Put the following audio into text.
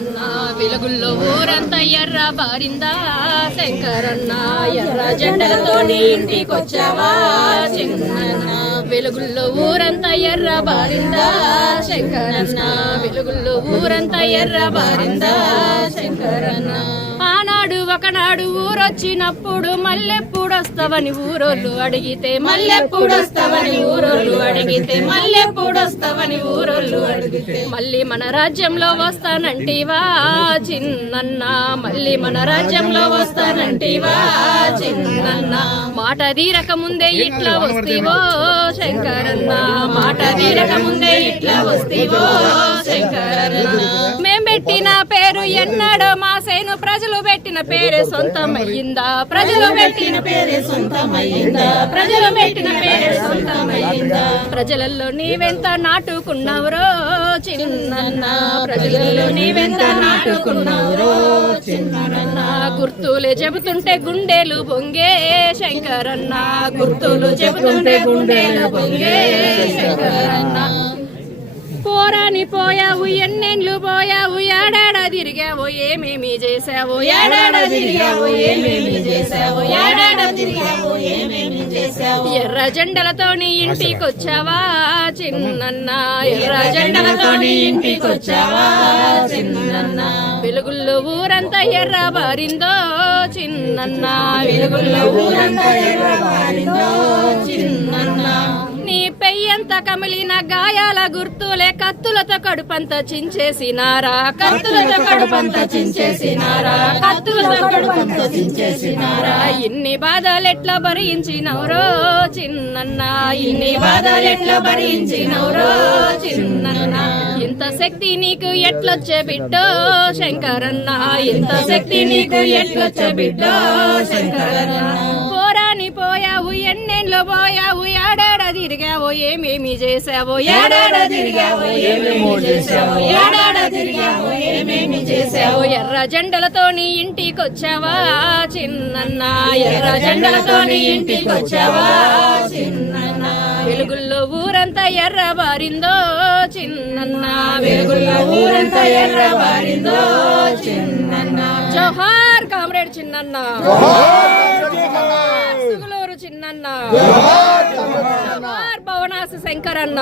శంకరన్న వెలుగుల్లో ఊరంతా ఎర్ర బారిందా శంకరన్న ఎర్ర జెండలతో ఇంటికొచ్చావా? చిన్నన్న వెలుగుల్లో ఊరంతా ఎర్ర బారిందా శంకరన్న వెలుగుల్లో ఊరంతా ఎర్ర బారిందా శంకరన్న. ఆనాడు ఒకనాడు ఊరొచ్చినప్పుడు మళ్ళెప్పుడు ఊరోళ్ళు అడిగితే మళ్ళెప్పుడు ఊరోళ్ళు అడిగితే మళ్ళెప్పుడు ఊరోళ్ళు అడిగితే మళ్ళీ మన రాజ్యంలో వస్తానంటివా చిన్నన్న మళ్ళీ మన రాజ్యంలో వస్తానంటివా చిన్నన్న. మాట తీరక ముందే ఇట్లా వస్తీవో శంకరన్న. మాట తీరక ముందే ఇట్లా వస్తీవో శంకరన్న. మేం పెట్టిన పేరు ఎన్నడో మా సేను ప్రజలు పెట్టిన పేరే సొంతమయ్యిందా ప్రజలు పెట్టిన పేరే సొంతమయ్యిందా ప్రజలు పెట్టిన పేరే సొంతమయ్యిందా ప్రజలలో నీవెంత నాటుకున్నావురో చిన్న ప్రజలలో నీవెంత నాటుకున్నావురో చిన్న గుర్తులే చెబుతుంటే గుండెలు బొంగే శంకరన్న. గుర్తులు చెబుతుంటే గుండెలు బొంగే శంకరన్న. పోరాని పోయావు ఎన్నెండ్లు పోయా తిరిగావు ఏమేమి చేసావు ఏడాడ తిరిగావు ఏమేమి చేసావు ఏడాడ తిరిగావు ఏమేమి చేసావు ఎర్ర జెండలతోని ఇంటికొచ్చావా చిన్నన్న? ఎర్ర జెండలతోని ఇంటికొచ్చావా చిన్నన్న? వెలుగుల్లో ఊరంతా ఎర్ర బారిందో చిన్నన్న? వెలుగుల్లో ఊరంతా ఎర్ర బారిందో చిన్నన్న? నీ పెయ్యంత కమిలిన గాయాల గుర్తులే కత్తులతో కడుపంత చించేసినారా? కత్తులతో కడుపంత చించేసినారా? కత్తులతో కడుపంత చించేసినారా? ఇన్ని బాధలెట్లా భరించినవరో చిన్నన్న? ఇన్ని బాధలు ఎట్లా భరించినవరో చిన్నన్న? ఇంత శక్తి నీకు ఎట్లొచ్చే బిడ్డో శంకరన్న? ఇంత శక్తి నీకు ఎట్లొచ్చే బిడ్డో శంకరన్న? పోరాని పోయావు ఎన్నెండ్లు పోయావు ఏడాడ తిరిగావో ఏమేమి చేసావో ఏడాడ తిరిగావో ఏమేమి చేసావో ఏడాడ తిరిగావో ఏమేమి చేసావో ఎర్ర జెండలతోని ఇంటికొచ్చావా చిన్నన్న? ఎర్ర జెండలతోని ఇంటికొచ్చావా చిన్నన్న? వెలుగుల్లో ఊరంతా ఎర్ర బారిందో చిన్నన్న? వెలుగుల్లో ఊరంతా ఎర్ర బారిందో చిన్నన్న? జోహార్ కామ్రేడ్ చిన్నన్న. చిన్నన్న. భవనాసి శంకరన్న